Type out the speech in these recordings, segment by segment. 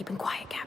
keeping quiet, Cap.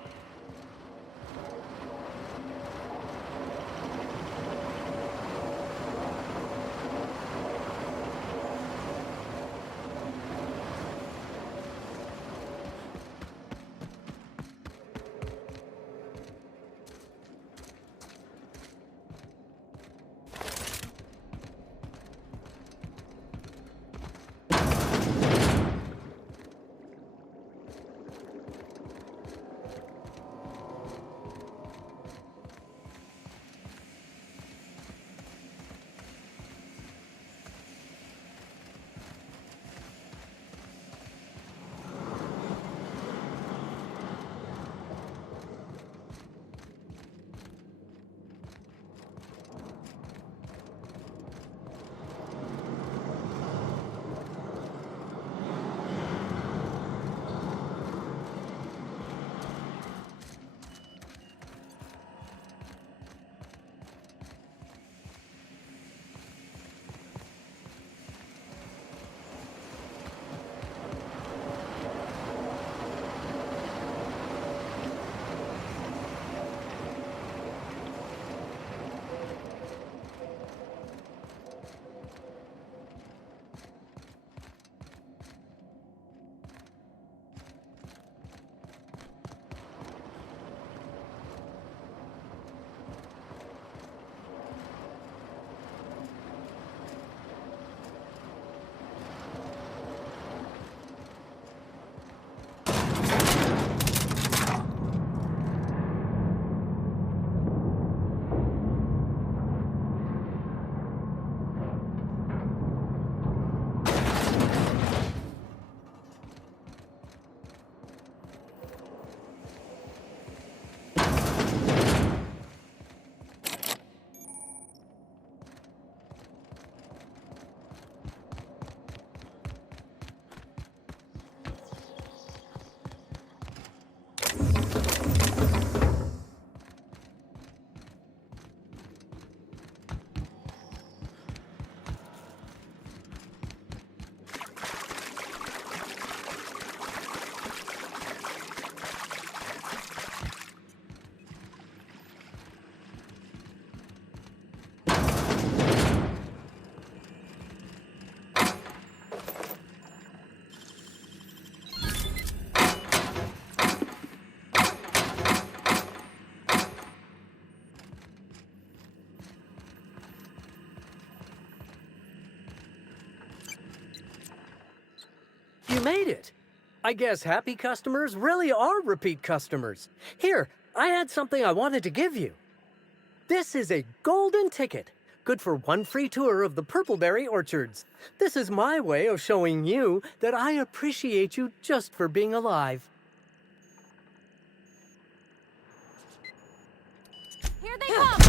You made it! I guess happy customers really are repeat customers. Here, I had something I wanted to give you. This is a golden ticket, good for one free tour of the Purpleberry Orchards. This is my way of showing you that I appreciate you just for being alive. Here they come!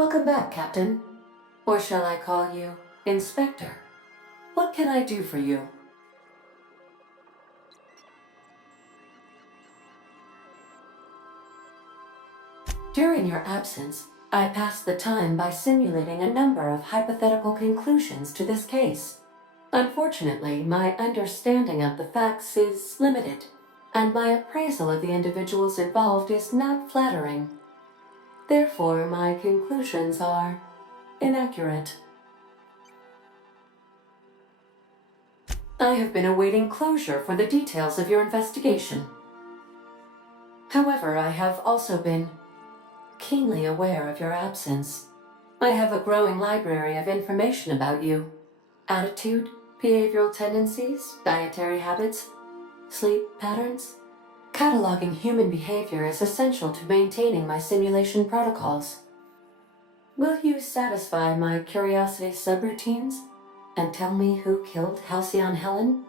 Welcome back, Captain. Or shall I call you Inspector? What can I do for you? During your absence, I passed the time by simulating a number of hypothetical conclusions to this case. Unfortunately, my understanding of the facts is limited, and my appraisal of the individuals involved is not flattering. Therefore, my conclusions are inaccurate. I have been awaiting closure for the details of your investigation. However, I have also been keenly aware of your absence. I have a growing library of information about you. Attitude, behavioral tendencies, dietary habits, sleep patterns. Cataloging human behavior is essential to maintaining my simulation protocols. Will you satisfy my curiosity subroutines and tell me who killed Halcyon Helen?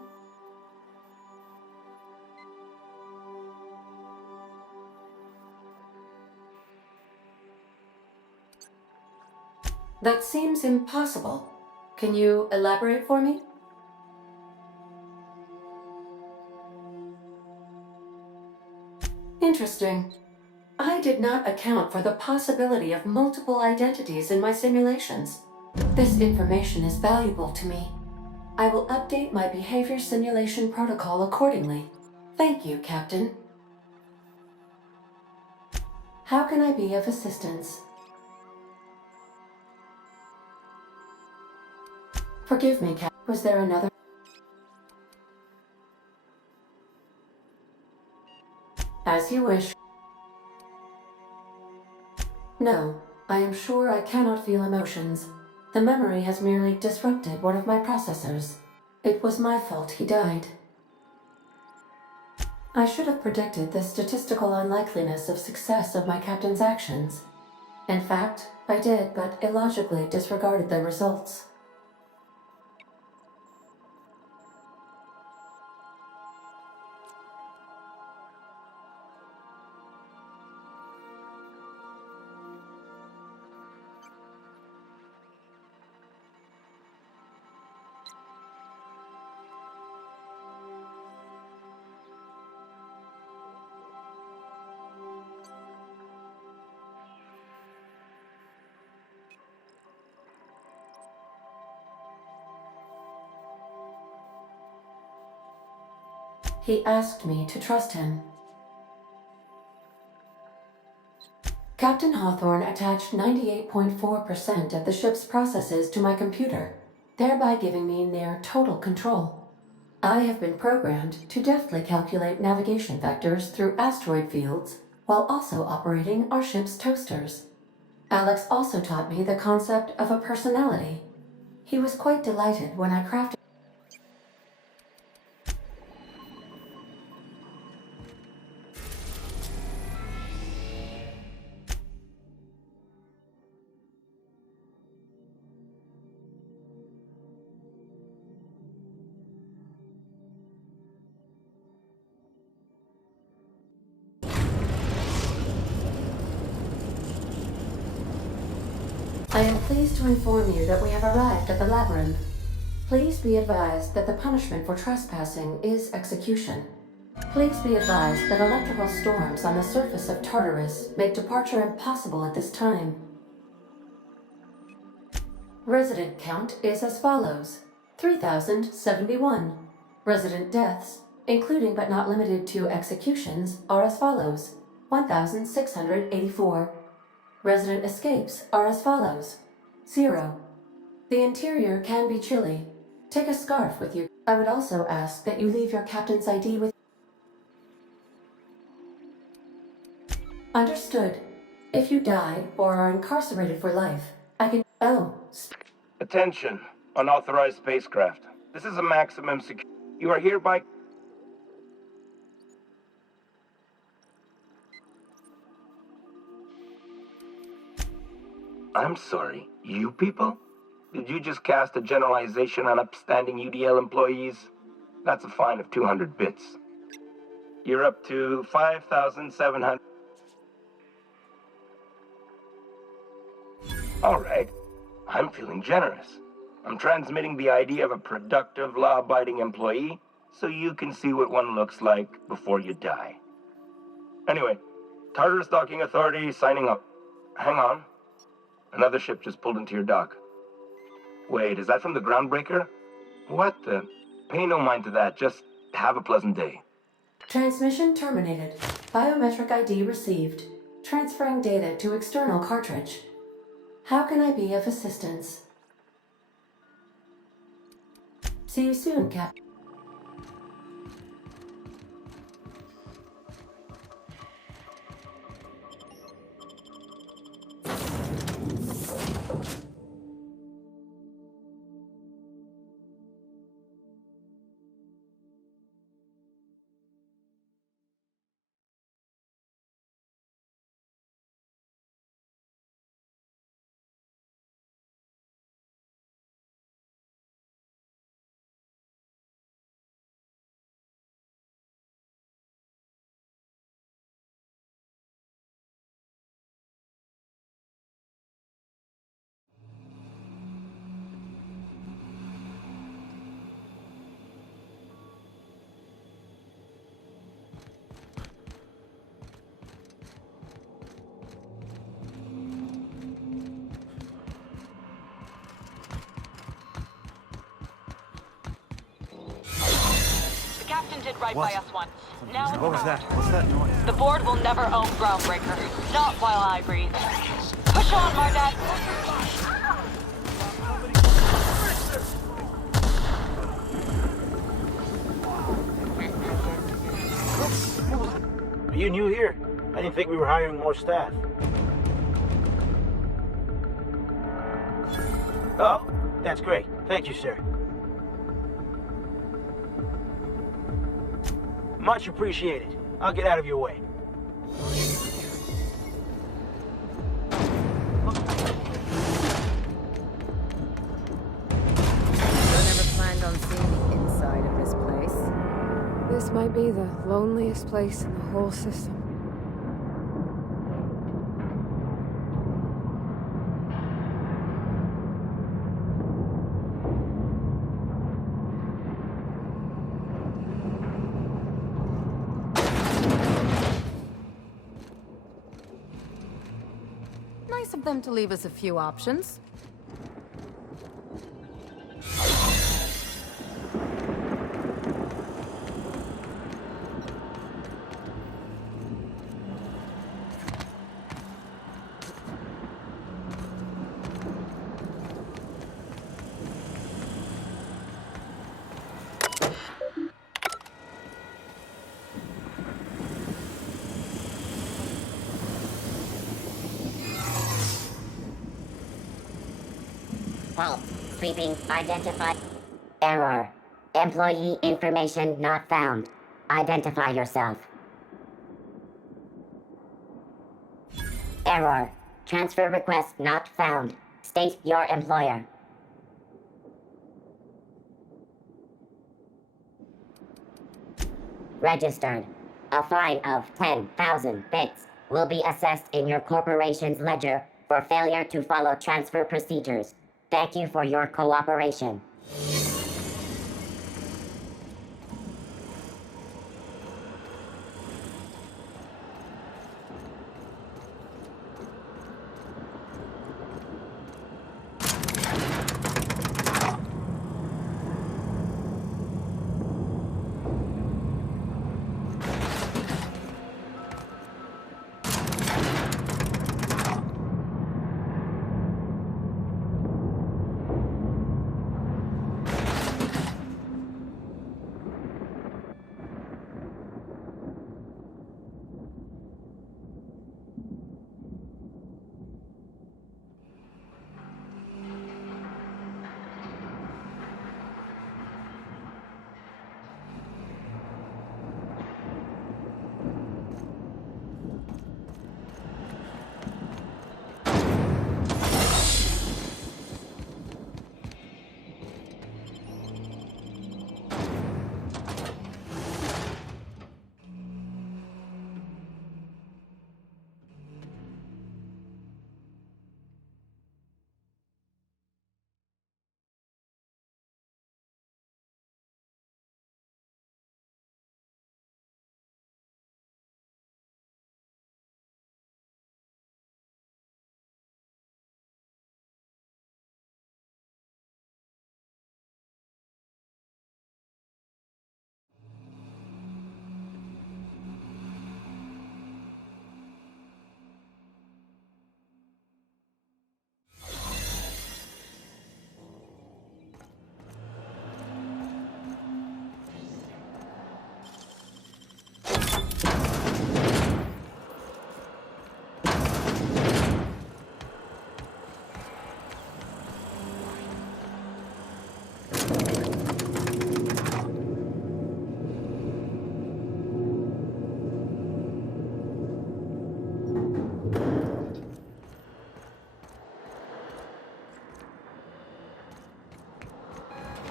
That seems impossible. Can you elaborate for me? Interesting. I did not account for the possibility of multiple identities in my simulations. This information is valuable to me. I will update my behavior simulation protocol accordingly. Thank you, Captain. How can I be of assistance? Forgive me, Captain. Was there another? As you wish. No, I am sure I cannot feel emotions. The memory has merely disrupted one of my processors. It was my fault he died. I should have predicted the statistical unlikeliness of success of my captain's actions. In fact, I did, but illogically disregarded the results. He asked me to trust him. Captain Hawthorne attached 98.4% of the ship's processes to my computer, thereby giving me near total control. I have been programmed to deftly calculate navigation vectors through asteroid fields while also operating our ship's toasters. Alex also taught me the concept of a personality. He was quite delighted when I crafted. I am pleased to inform you that we have arrived at the labyrinth. Please be advised that the punishment for trespassing is execution. Please be advised that electrical storms on the surface of Tartarus make departure impossible at this time. Resident count is as follows: 3,071. Resident deaths, including but not limited to executions, are as follows: 1,684. Resident escapes are as follows: 0. The interior can be chilly. Take a scarf with you. I would also ask that you leave your captain's ID with. Understood. If you die or are incarcerated for life, I can. Oh. Attention, unauthorized spacecraft. This is a maximum security. You are hereby. I'm sorry, you people? Did you just cast a generalization on upstanding UDL employees? That's a fine of 200 bits. You're up to 5,700. All right. I'm feeling generous. I'm transmitting the idea of a productive, law-abiding employee so you can see what one looks like before you die. Anyway, Tartarus Docking Authority signing up. Hang on. Another ship just pulled into your dock. Wait, is that from the Groundbreaker? What the? Pay no mind to that. Just have a pleasant day. Transmission terminated. Biometric ID received. Transferring data to external cartridge. How can I be of assistance? See you soon, Cap. The captain did right by us once. Now What was that? What's that noise? the board will never own Groundbreaker. Not while I breathe. Push on, Mardet! Are you new here? I didn't think we were hiring more staff. Oh, that's great. Thank you, sir. Much appreciated. I'll get out of your way. I never planned on seeing the inside of this place. This might be the loneliest place in the whole system. Nice of them to leave us a few options. Fault. Sweeping identified. Error. Employee information not found. Identify yourself. Error. Transfer request not found. State your employer. Registered. A fine of 10,000 bits will be assessed in your corporation's ledger for failure to follow transfer procedures. Thank you for your cooperation.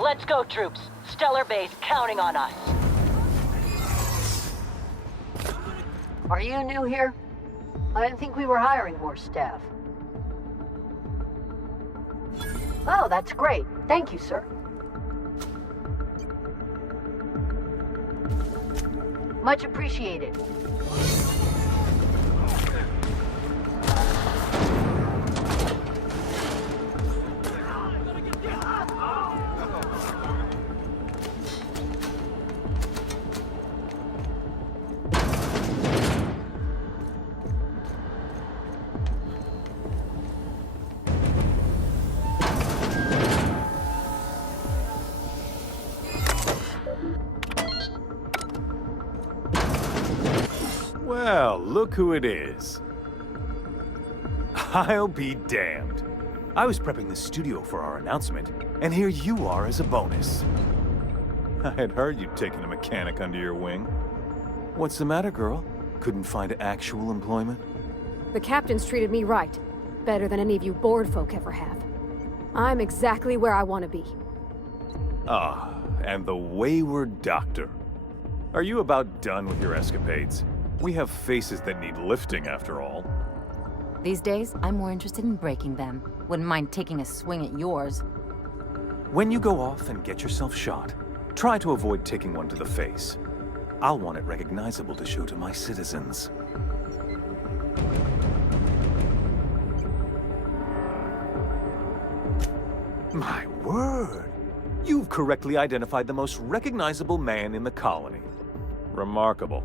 Let's go, troops. Stellar Base counting on us. Are you new here? I didn't think we were hiring more staff. Oh, that's great. Thank you, sir. Much appreciated. Well, look who it is. I'll be damned. I was prepping the studio for our announcement, and here you are as a bonus. I had heard you'd taken a mechanic under your wing. What's the matter, girl? Couldn't find actual employment? The captain's treated me right. Better than any of you bored folk ever have. I'm exactly where I want to be. Ah, and the wayward doctor. Are you about done with your escapades? We have faces that need lifting, after all. These days, I'm more interested in breaking them. Wouldn't mind taking a swing at yours. When you go off and get yourself shot, try to avoid taking one to the face. I'll want it recognizable to show to my citizens. My word! You've correctly identified the most recognizable man in the colony. Remarkable.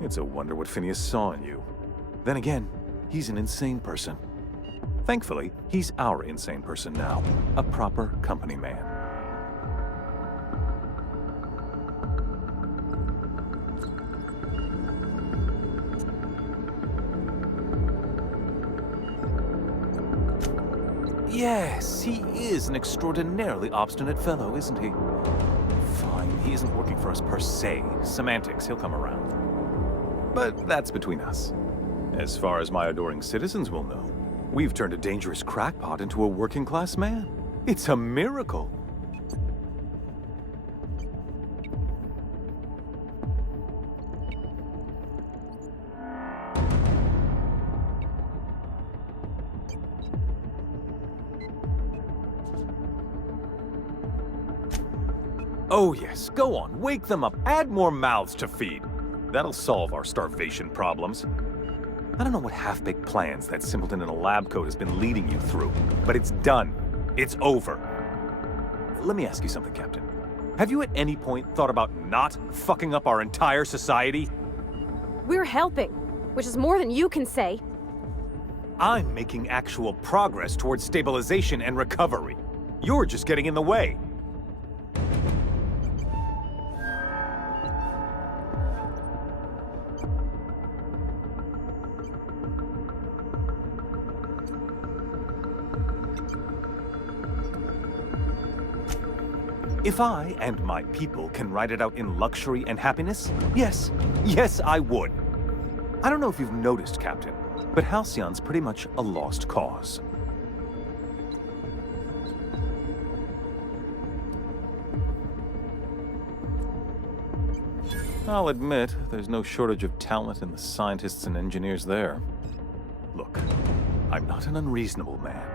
It's a wonder what Phineas saw in you. Then again, he's an insane person. Thankfully, he's our insane person now, a proper company man. Yes, he is an extraordinarily obstinate fellow, isn't he? Fine, he isn't working for us per se. Semantics, he'll come around. But that's between us. As far as my adoring citizens will know, we've turned a dangerous crackpot into a working-class man. It's a miracle. Oh yes, go on, wake them up, add more mouths to feed. That'll solve our starvation problems. I don't know what half-baked plans that simpleton in a lab coat has been leading you through, but it's done. It's over. Let me ask you something, Captain. Have you at any point thought about not fucking up our entire society? We're helping, which is more than you can say. I'm making actual progress towards stabilization and recovery. You're just getting in the way. If I and my people can ride it out in luxury and happiness, yes, I would. I don't know if you've noticed, Captain, but Halcyon's pretty much a lost cause. I'll admit, there's no shortage of talent in the scientists and engineers there. Look, I'm not an unreasonable man.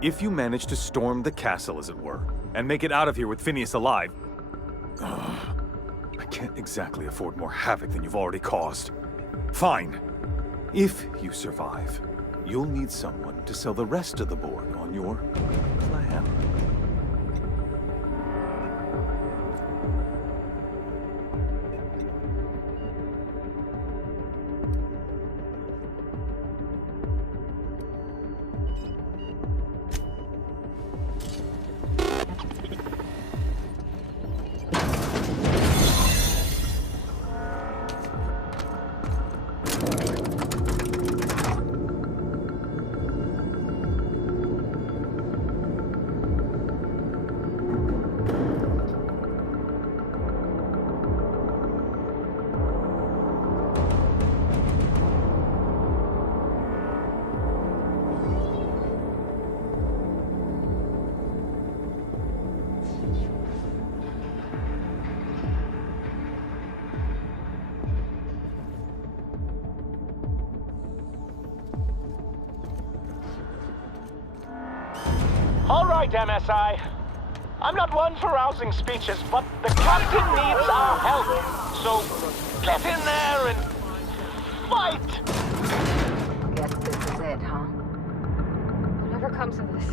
If you manage to storm the castle, as it were, and make it out of here with Phineas alive, I can't exactly afford more havoc than you've already caused. Fine. If you survive, you'll need someone to sell the rest of the board on your plan. right, MSI. I'm not one for rousing speeches, but the captain needs our help. So get in there and fight! Guess this is it, huh? Whatever comes of this,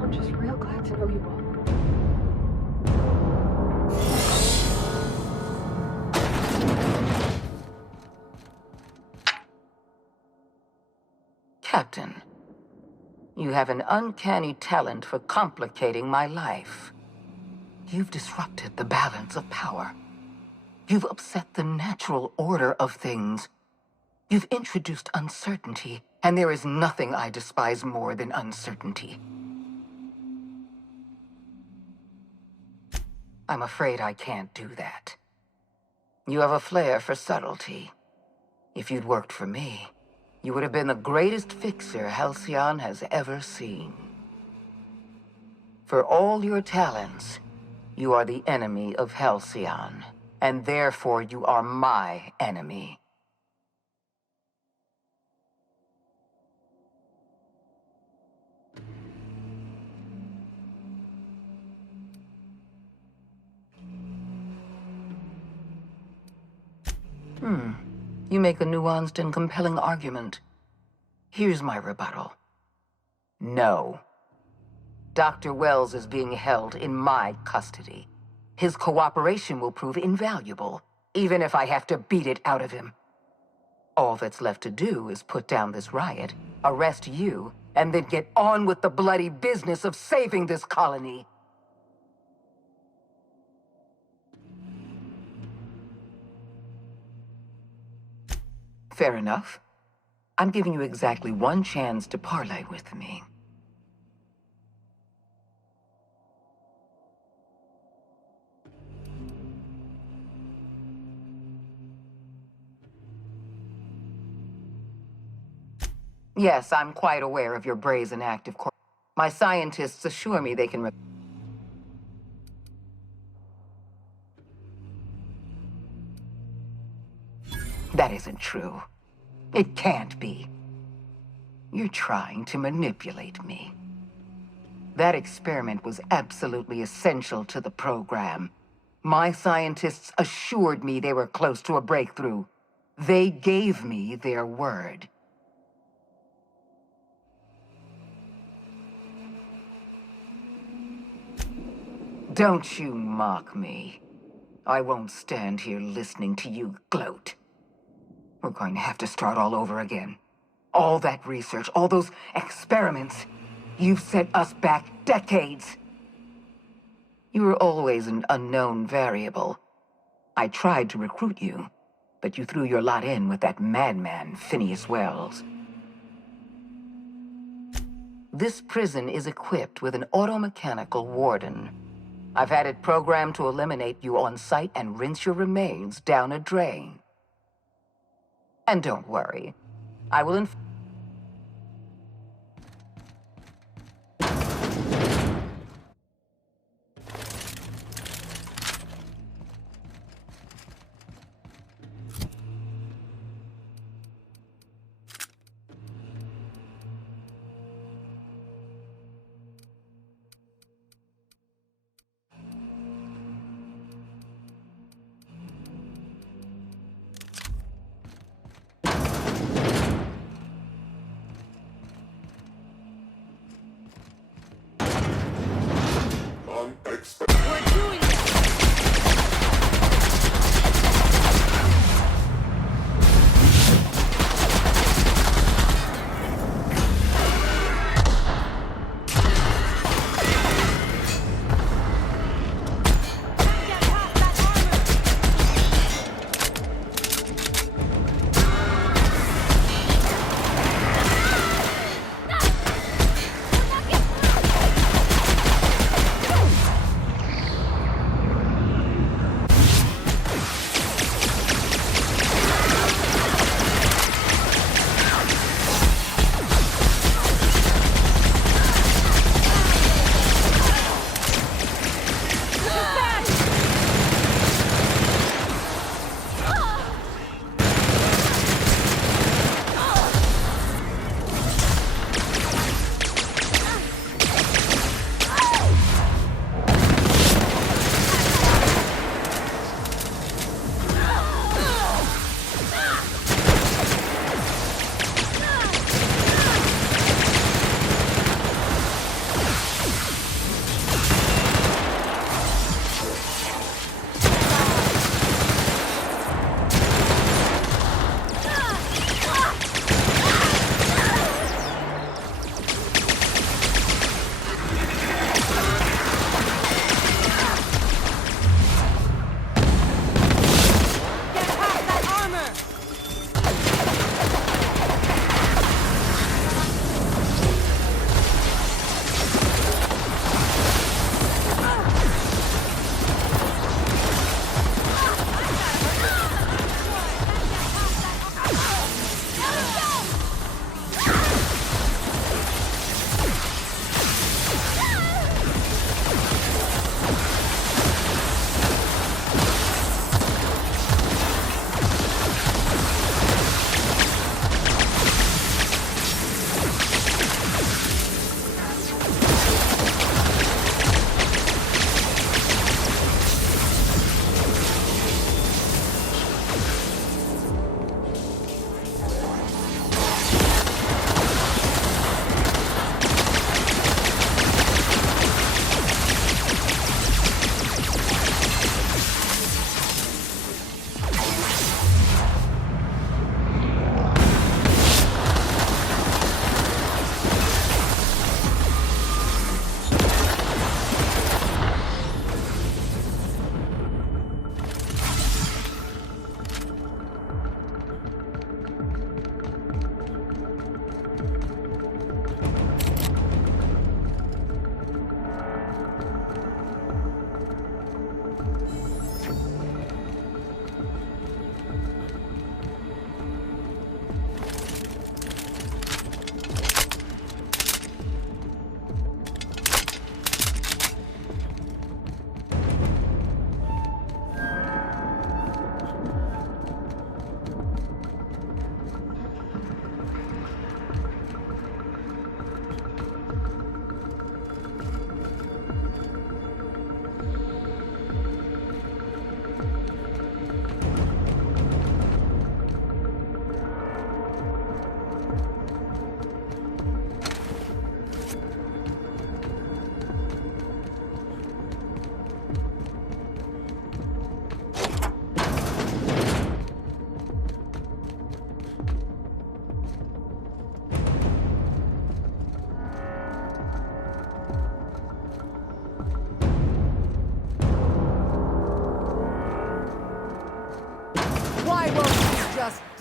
I'm just real glad to know you all. Captain, you have an uncanny talent for complicating my life. You've disrupted the balance of power. You've upset the natural order of things. You've introduced uncertainty, and there is nothing I despise more than uncertainty. I'm afraid I can't do that. You have a flair for subtlety. If you'd worked for me, you would have been the greatest fixer Halcyon has ever seen. For all your talents, you are the enemy of Halcyon, and therefore you are my enemy. You make a nuanced and compelling argument. Here's my rebuttal. No. Dr. Wells is being held in my custody. His cooperation will prove invaluable, even if I have to beat it out of him. All that's left to do is put down this riot, arrest you, and then get on with the bloody business of saving this colony. Fair enough. I'm giving you exactly one chance to parley with me. Yes, I'm quite aware of your brazen act of course. My scientists assure me they can That isn't true. It can't be. You're trying to manipulate me. That experiment was absolutely essential to the program. My scientists assured me they were close to a breakthrough. They gave me their word. Don't you mock me. I won't stand here listening to you gloat. We're going to have to start all over again. All that research, all those experiments, you've set us back decades. You were always an unknown variable. I tried to recruit you, but you threw your lot in with that madman, Phineas Wells. This prison is equipped with an automechanical warden. I've had it programmed to eliminate you on sight and rinse your remains down a drain. And don't worry, I will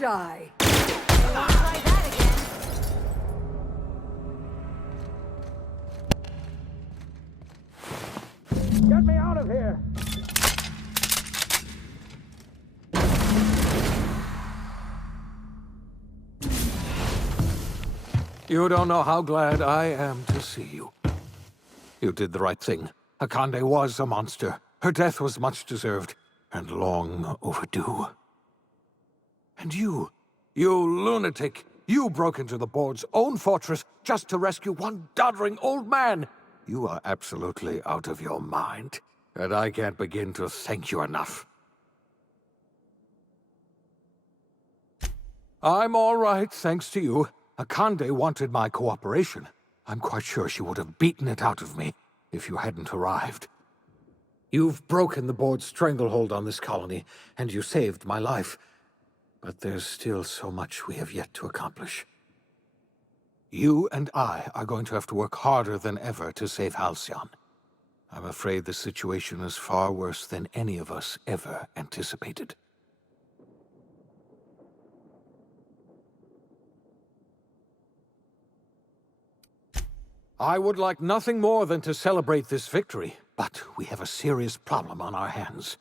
die. Try that again. Get me out of here! You don't know how glad I am to see you. You did the right thing. Akande was a monster. Her death was much deserved, and long overdue. And you lunatic, you broke into the board's own fortress just to rescue one doddering old man. You are absolutely out of your mind, and I can't begin to thank you enough. I'm all right, thanks to you. Akande wanted my cooperation. I'm quite sure she would have beaten it out of me if you hadn't arrived. You've broken the board's stranglehold on this colony, and you saved my life. But there's still so much we have yet to accomplish. You and I are going to have to work harder than ever to save Halcyon. I'm afraid the situation is far worse than any of us ever anticipated. I would like nothing more than to celebrate this victory, but we have a serious problem on our hands.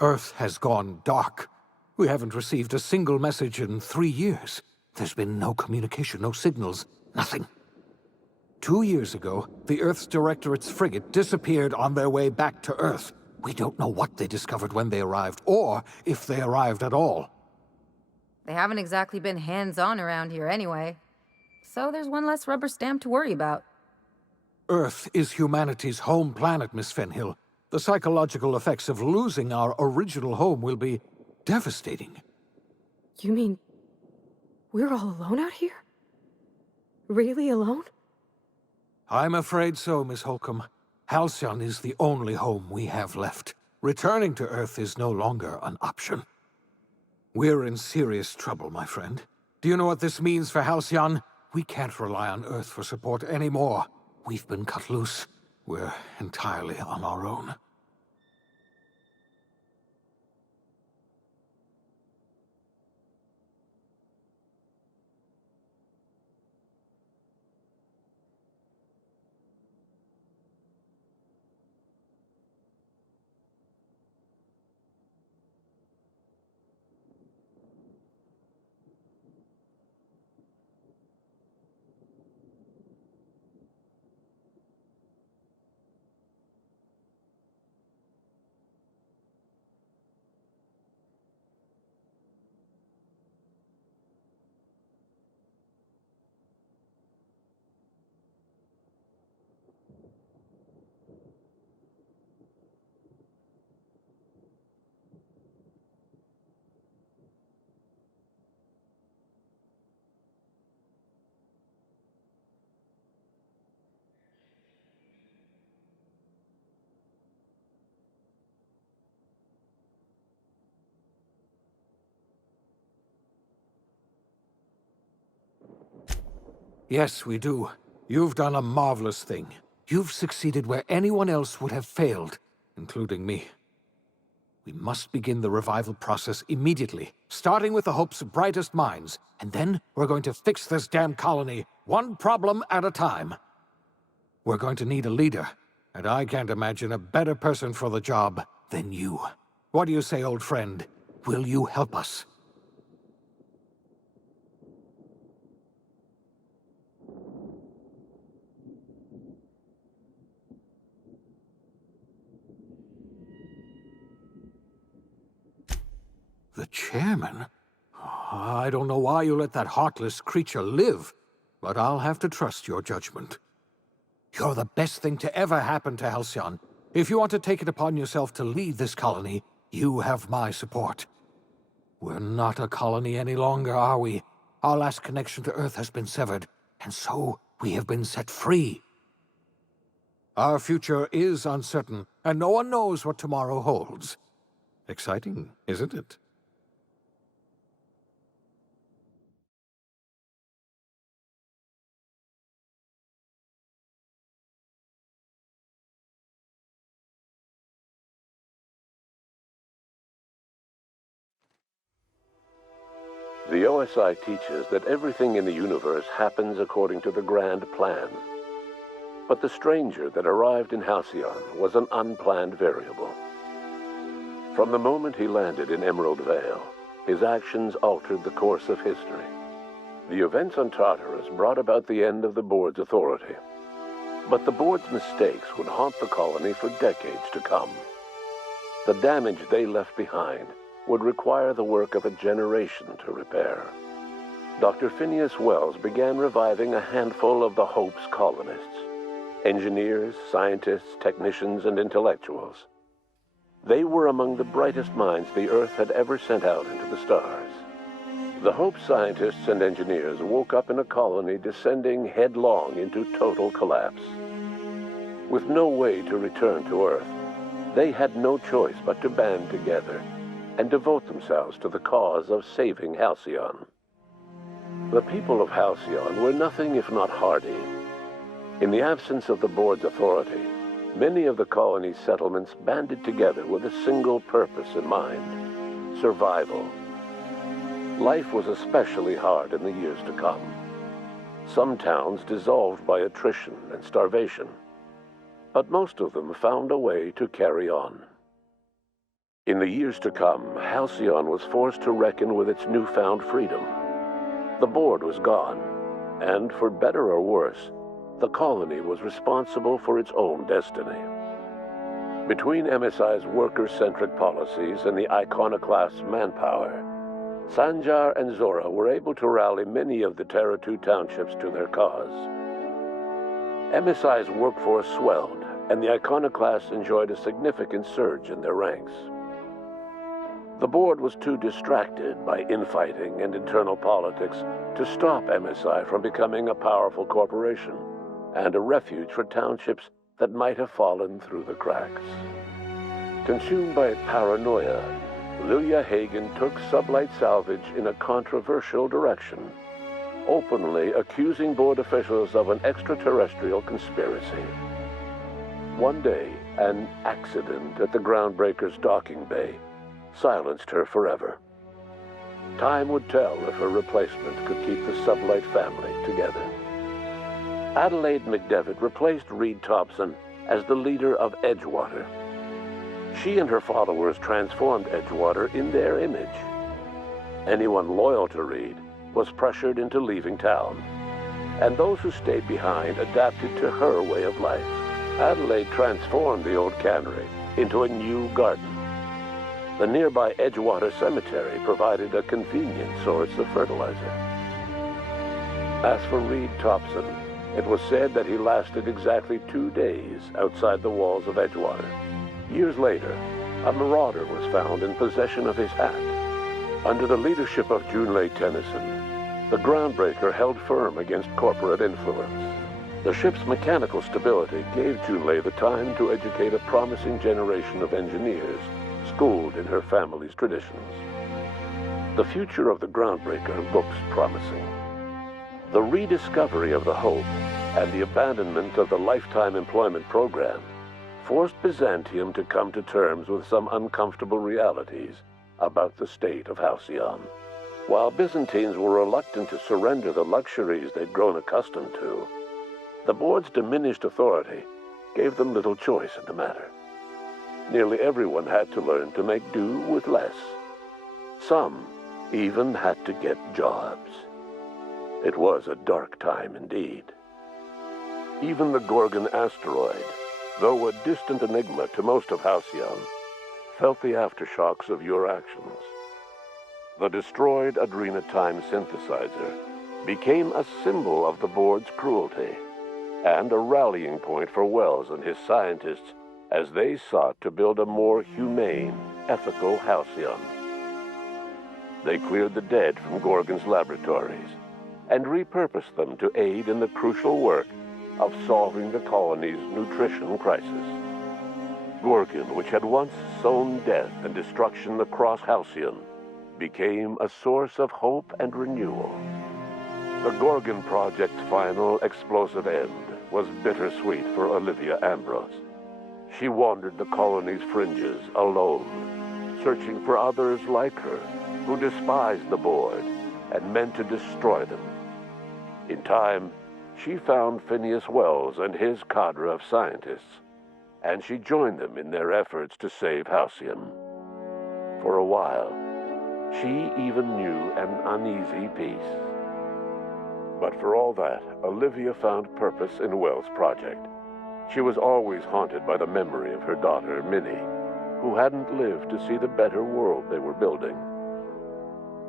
Earth has gone dark. We haven't received a single message in 3 years. There's been no communication, no signals, nothing. 2 years ago, the Earth's Directorate's frigate disappeared on their way back to Earth. We don't know what they discovered when they arrived, or if they arrived at all. They haven't exactly been hands-on around here anyway. So there's one less rubber stamp to worry about. Earth is humanity's home planet, Miss Fenhill. The psychological effects of losing our original home will be devastating. You mean we're all alone out here? Really alone? I'm afraid so, Miss Holcomb. Halcyon is the only home we have left. Returning to Earth is no longer an option. We're in serious trouble, my friend. Do you know what this means for Halcyon? We can't rely on Earth for support anymore. We've been cut loose. We're entirely on our own. Yes, we do. You've done a marvelous thing. You've succeeded where anyone else would have failed, including me. We must begin the revival process immediately, starting with the Hope's brightest minds, and then we're going to fix this damn colony, one problem at a time. We're going to need a leader, and I can't imagine a better person for the job than you. What do you say, old friend? Will you help us? The chairman? I don't know why you let that heartless creature live, but I'll have to trust your judgment. You're the best thing to ever happen to Halcyon. If you want to take it upon yourself to lead this colony, you have my support. We're not a colony any longer, are we? Our last connection to Earth has been severed, and so we have been set free. Our future is uncertain, and no one knows what tomorrow holds. Exciting, isn't it? The OSI teaches that everything in the universe happens according to the grand plan. But the stranger that arrived in Halcyon was an unplanned variable. From the moment he landed in Emerald Vale, his actions altered the course of history. The events on Tartarus brought about the end of the board's authority. But the board's mistakes would haunt the colony for decades to come. The damage they left behind would require the work of a generation to repair. Dr. Phineas Wells began reviving a handful of the Hope's colonists: engineers, scientists, technicians, and intellectuals. They were among the brightest minds the Earth had ever sent out into the stars. The Hope scientists and engineers woke up in a colony descending headlong into total collapse. With no way to return to Earth, they had no choice but to band together and devote themselves to the cause of saving Halcyon. The people of Halcyon were nothing if not hardy. In the absence of the board's authority, many of the colony's settlements banded together with a single purpose in mind: survival. Life was especially hard in the years to come. Some towns dissolved by attrition and starvation, but most of them found a way to carry on. In the years to come, Halcyon was forced to reckon with its newfound freedom. The board was gone, and for better or worse, the colony was responsible for its own destiny. Between MSI's worker-centric policies and the iconoclast's manpower, Sanjar and Zora were able to rally many of the Terra 2 townships to their cause. MSI's workforce swelled, and the iconoclasts enjoyed a significant surge in their ranks. The board was too distracted by infighting and internal politics to stop MSI from becoming a powerful corporation and a refuge for townships that might have fallen through the cracks. Consumed by paranoia, Lilia Hagen took Sublight Salvage in a controversial direction, openly accusing board officials of an extraterrestrial conspiracy. One day, an accident at the Groundbreaker's docking bay silenced her forever. Time would tell if her replacement could keep the Sublight family together. Adelaide McDevitt replaced Reed Thompson as the leader of Edgewater. She and her followers transformed Edgewater in their image. Anyone loyal to Reed was pressured into leaving town, and those who stayed behind adapted to her way of life. Adelaide transformed the old cannery into a new garden. The nearby Edgewater Cemetery provided a convenient source of fertilizer. As for Reed Thompson, it was said that he lasted exactly 2 days outside the walls of Edgewater. Years later, a marauder was found in possession of his hat. Under the leadership of Junlei Tennyson, the Groundbreaker held firm against corporate influence. The ship's mechanical stability gave Junlei the time to educate a promising generation of engineers schooled in her family's traditions. The future of the Groundbreaker looks promising. The rediscovery of the Hope and the abandonment of the lifetime employment program forced Byzantium to come to terms with some uncomfortable realities about the state of Halcyon. While Byzantines were reluctant to surrender the luxuries they'd grown accustomed to, the board's diminished authority gave them little choice in the matter. Nearly everyone had to learn to make do with less. Some even had to get jobs. It was a dark time indeed. Even the Gorgon asteroid, though a distant enigma to most of Halcyon, felt the aftershocks of your actions. The destroyed Adrena Time synthesizer became a symbol of the board's cruelty and a rallying point for Wells and his scientists as they sought to build a more humane, ethical Halcyon. They cleared the dead from Gorgon's laboratories and repurposed them to aid in the crucial work of solving the colony's nutrition crisis. Gorgon, which had once sown death and destruction across Halcyon, became a source of hope and renewal. The Gorgon Project's final explosive end was bittersweet for Olivia Ambrose. She wandered the colony's fringes alone, searching for others like her who despised the board and meant to destroy them. In time, she found Phineas Wells and his cadre of scientists, and she joined them in their efforts to save Halcyon. For a while, she even knew an uneasy peace. But for all that, Olivia found purpose in Wells' project. She was always haunted by the memory of her daughter, Minnie, who hadn't lived to see the better world they were building.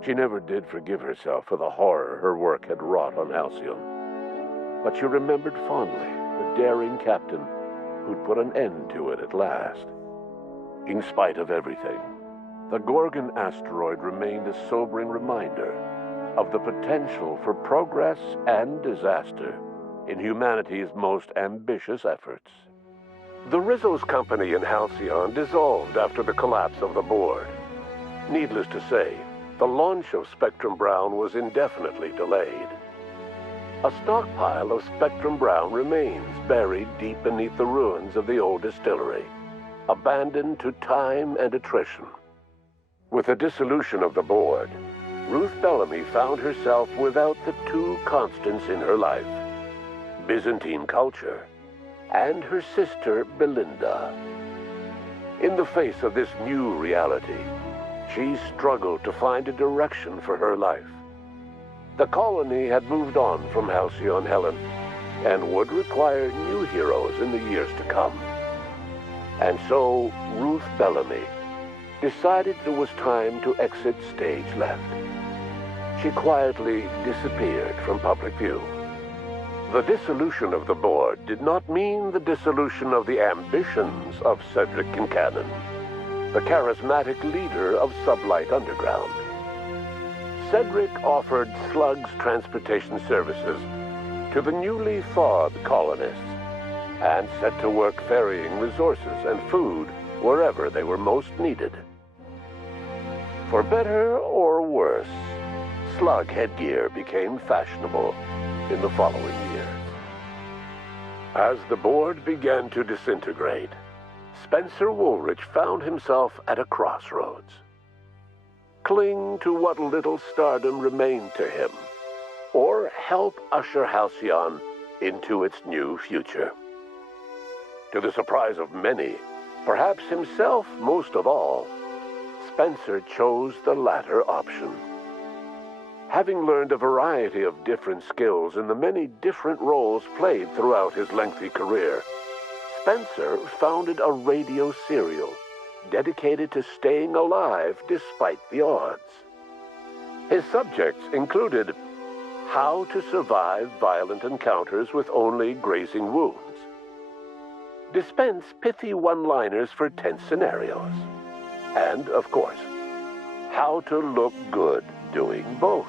She never did forgive herself for the horror her work had wrought on Halcyon, but she remembered fondly the daring captain who'd put an end to it at last. In spite of everything, the Gorgon asteroid remained a sobering reminder of the potential for progress and disaster in humanity's most ambitious efforts. The Rizzo's company in Halcyon dissolved after the collapse of the board. Needless to say, the launch of Spectrum Brown was indefinitely delayed. A stockpile of Spectrum Brown remains buried deep beneath the ruins of the old distillery, abandoned to time and attrition. With the dissolution of the board, Ruth Bellamy found herself without the two constants in her life: Byzantine culture and her sister Belinda. In the face of this new reality, she struggled to find a direction for her life. The colony had moved on from Halcyon Helen and would require new heroes in the years to come. And so Ruth Bellamy decided it was time to exit stage left. She quietly disappeared from public view. The dissolution of the board did not mean the dissolution of the ambitions of Cedric Kincannon, the charismatic leader of Sublight Underground. Cedric offered Slug's transportation services to the newly thawed colonists and set to work ferrying resources and food wherever they were most needed. For better or worse, Slug headgear became fashionable in the following years. As the board began to disintegrate, Spencer Woolrich found himself at a crossroads. Cling to what little stardom remained to him, or help usher Halcyon into its new future. To the surprise of many, perhaps himself most of all, Spencer chose the latter option. Having learned a variety of different skills in the many different roles played throughout his lengthy career, Spencer founded a radio serial dedicated to staying alive despite the odds. His subjects included how to survive violent encounters with only grazing wounds, dispense pithy one-liners for tense scenarios, and, of course, how to look good doing both.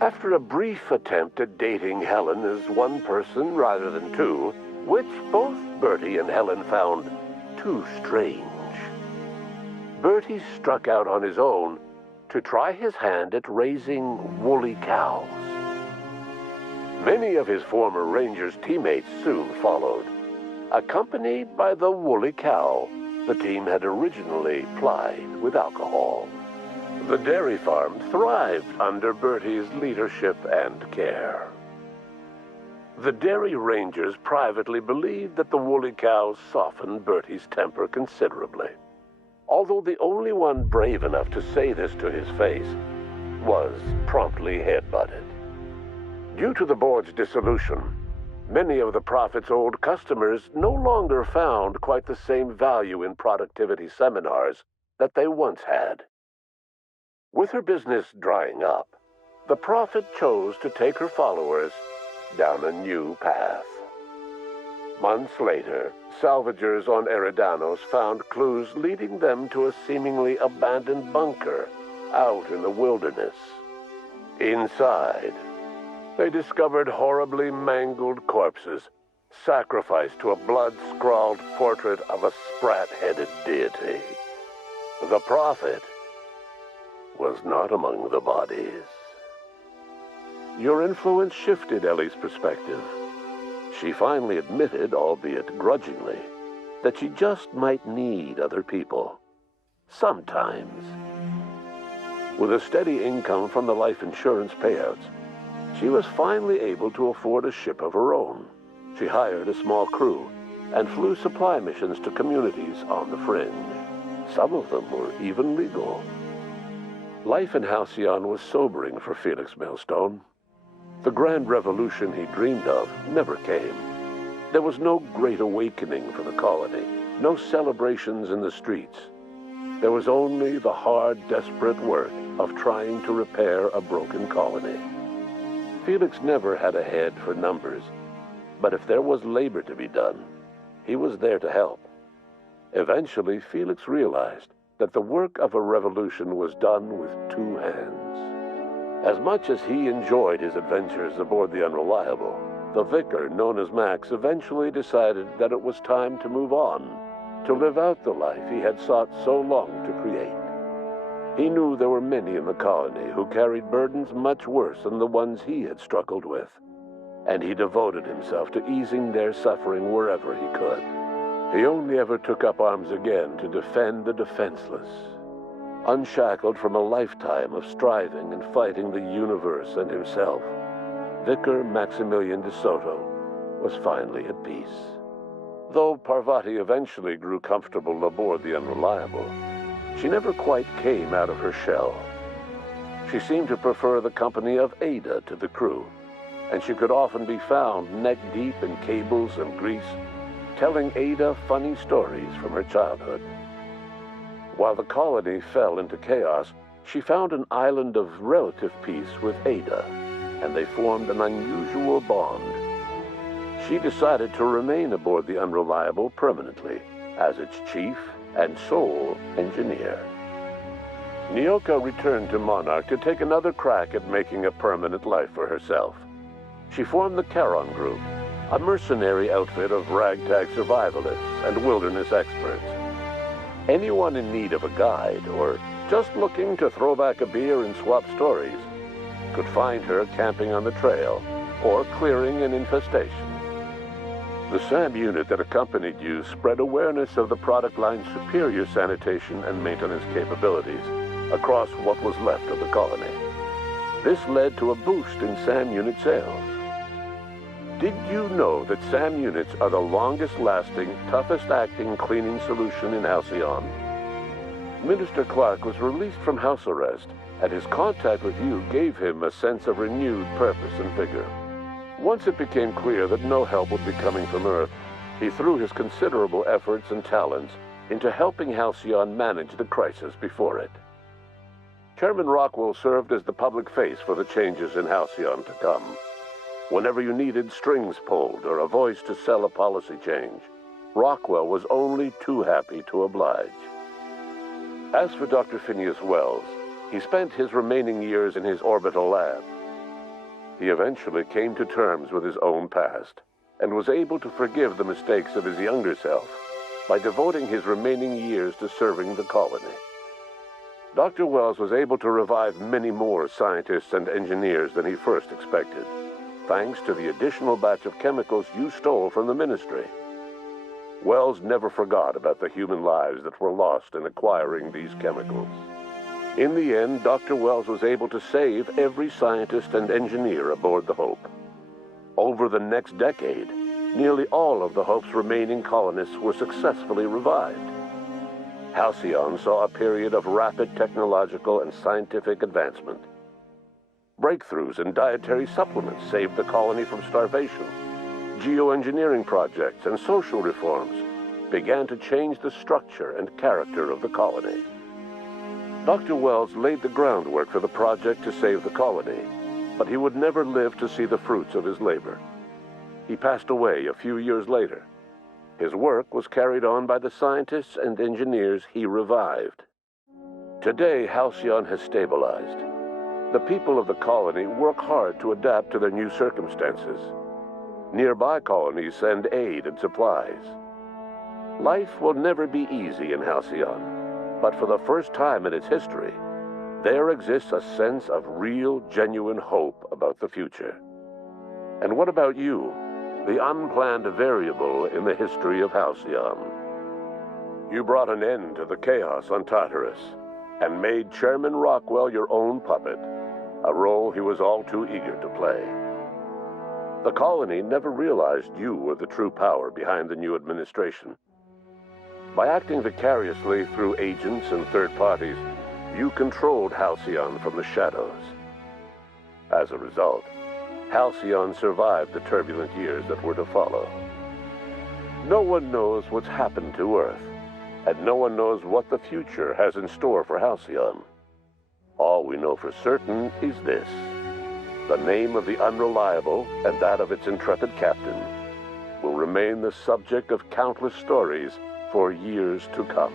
After a brief attempt at dating Helen as one person rather than two, which both Bertie and Helen found too strange, Bertie struck out on his own to try his hand at raising woolly cows. Many of his former Rangers teammates soon followed, accompanied by the woolly cow the team had originally plied with alcohol. The dairy farm thrived under Bertie's leadership and care. The Dairy Rangers privately believed that the woolly cows softened Bertie's temper considerably, although the only one brave enough to say this to his face was promptly headbutted. Due to the board's dissolution, many of the Prophet's old customers no longer found quite the same value in productivity seminars that they once had. With her business drying up, the Prophet chose to take her followers down a new path. Months later, salvagers on Eridanos found clues leading them to a seemingly abandoned bunker out in the wilderness. Inside, they discovered horribly mangled corpses, sacrificed to a blood-scrawled portrait of a sprat-headed deity. The Prophet was not among the bodies. Your influence shifted Ellie's perspective. She finally admitted, albeit grudgingly, that she just might need other people. Sometimes. With a steady income from the life insurance payouts, she was finally able to afford a ship of her own. She hired a small crew and flew supply missions to communities on the fringe. Some of them were even legal. Life in Halcyon was sobering for Felix Millstone. The grand revolution he dreamed of never came. There was no great awakening for the colony, no celebrations in the streets. There was only the hard, desperate work of trying to repair a broken colony. Felix never had a head for numbers, but if there was labor to be done, he was there to help. Eventually, Felix realized that the work of a revolution was done with two hands. As much as he enjoyed his adventures aboard the Unreliable, the vicar, known as Max, eventually decided that it was time to move on, to live out the life he had sought so long to create. He knew there were many in the colony who carried burdens much worse than the ones he had struggled with, and he devoted himself to easing their suffering wherever he could. He only ever took up arms again to defend the defenseless. Unshackled from a lifetime of striving and fighting the universe and himself, Vicar Maximilian de Soto was finally at peace. Though Parvati eventually grew comfortable aboard the Unreliable, she never quite came out of her shell. She seemed to prefer the company of Ada to the crew, and she could often be found neck-deep in cables and grease, telling Ada funny stories from her childhood. While the colony fell into chaos, she found an island of relative peace with Ada, and they formed an unusual bond. She decided to remain aboard the Unreliable permanently as its chief and sole engineer. Nyoka returned to Monarch to take another crack at making a permanent life for herself. She formed the Charon Group, a mercenary outfit of ragtag survivalists and wilderness experts. Anyone in need of a guide or just looking to throw back a beer and swap stories could find her camping on the trail or clearing an infestation. The SAM unit that accompanied you spread awareness of the product line's superior sanitation and maintenance capabilities across what was left of the colony. This led to a boost in SAM unit sales. Did you know that SAM units are the longest-lasting, toughest-acting cleaning solution in Halcyon? Minister Clark was released from house arrest, and his contact with you gave him a sense of renewed purpose and vigor. Once it became clear that no help would be coming from Earth, he threw his considerable efforts and talents into helping Halcyon manage the crisis before it. Chairman Rockwell served as the public face for the changes in Halcyon to come. Whenever you needed strings pulled or a voice to sell a policy change, Rockwell was only too happy to oblige. As for Dr. Phineas Wells, he spent his remaining years in his orbital lab. He eventually came to terms with his own past and was able to forgive the mistakes of his younger self by devoting his remaining years to serving the colony. Dr. Wells was able to revive many more scientists and engineers than he first expected, thanks to the additional batch of chemicals you stole from the Ministry. Wells never forgot about the human lives that were lost in acquiring these chemicals. In the end, Dr. Wells was able to save every scientist and engineer aboard the Hope. Over the next decade, nearly all of the Hope's remaining colonists were successfully revived. Halcyon saw a period of rapid technological and scientific advancement. Breakthroughs in dietary supplements saved the colony from starvation. Geoengineering projects and social reforms began to change the structure and character of the colony. Dr. Wells laid the groundwork for the project to save the colony, but he would never live to see the fruits of his labor. He passed away a few years later. His work was carried on by the scientists and engineers he revived. Today, Halcyon has stabilized. The people of the colony work hard to adapt to their new circumstances. Nearby colonies send aid and supplies. Life will never be easy in Halcyon, but for the first time in its history, there exists a sense of real, genuine hope about the future. And what about you, the unplanned variable in the history of Halcyon? You brought an end to the chaos on Tartarus, and made Chairman Rockwell your own puppet, a role he was all too eager to play. The colony never realized you were the true power behind the new administration. By acting vicariously through agents and third parties, you controlled Halcyon from the shadows. As a result, Halcyon survived the turbulent years that were to follow. No one knows what's happened to Earth, and no one knows what the future has in store for Halcyon. All we know for certain is this: the name of the Unreliable and that of its intrepid captain will remain the subject of countless stories for years to come.